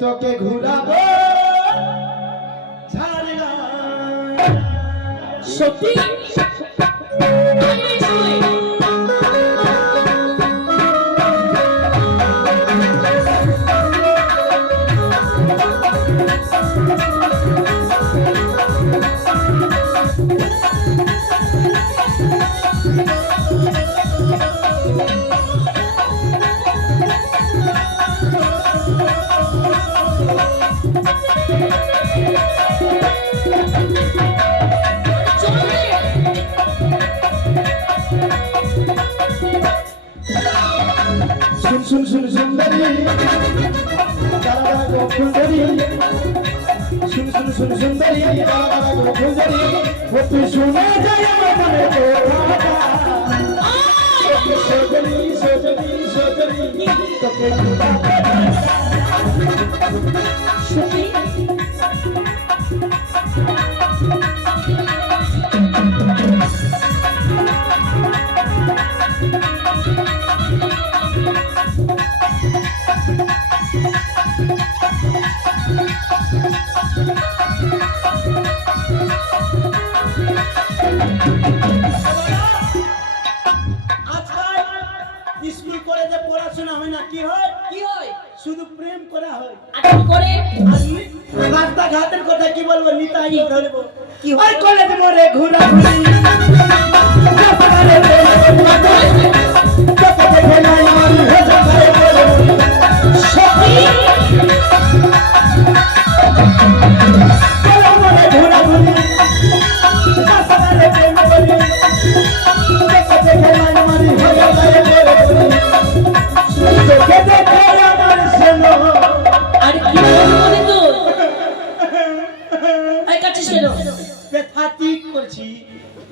তোকে ঘুরাবো ঝাড়গ্রাম। সত্যি শুন শুন সুন্দরী তারা গো ফুলদারি, শুন শুন শুন সুন্দরী তারা গো ফুলদারি, ও তুই শুনে যাই আমার মনে কথা, সজনী সজনী সজনী তোকে সত্যি স্কুল কলেজে পড়াশোনা হয় না, কি হয় কি হয় শুধু প্রেম করা হয়। আটক করে রাস্তা ঘাটের কথা কি বলবো, নিতাই ধরবো কি ওই কলেজ মোড়ে ঘোরা ঘুরি আর কি মনে তো এই কাছিস কেন পেথাতিক করছি।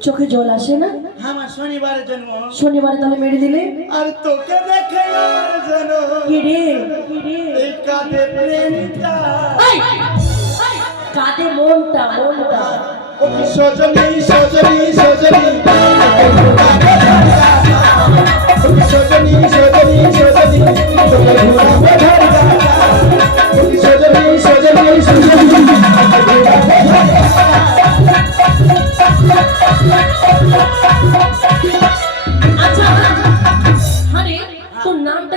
চোখে জল আসে না? আমার শনিবারের জন্ম, শনিবারে তাহলে মেরে দিলে আর তোকে দেখে আমার যেন কি রে কি রে এই কাঁধে প্রেমটা, এই কাঁদে মনটা মনটা ও কি সজনী সজনী সজনী ও কি সজনী সজনী সজনী তোকে ঘুরাবো ঝাড়গ্রাম।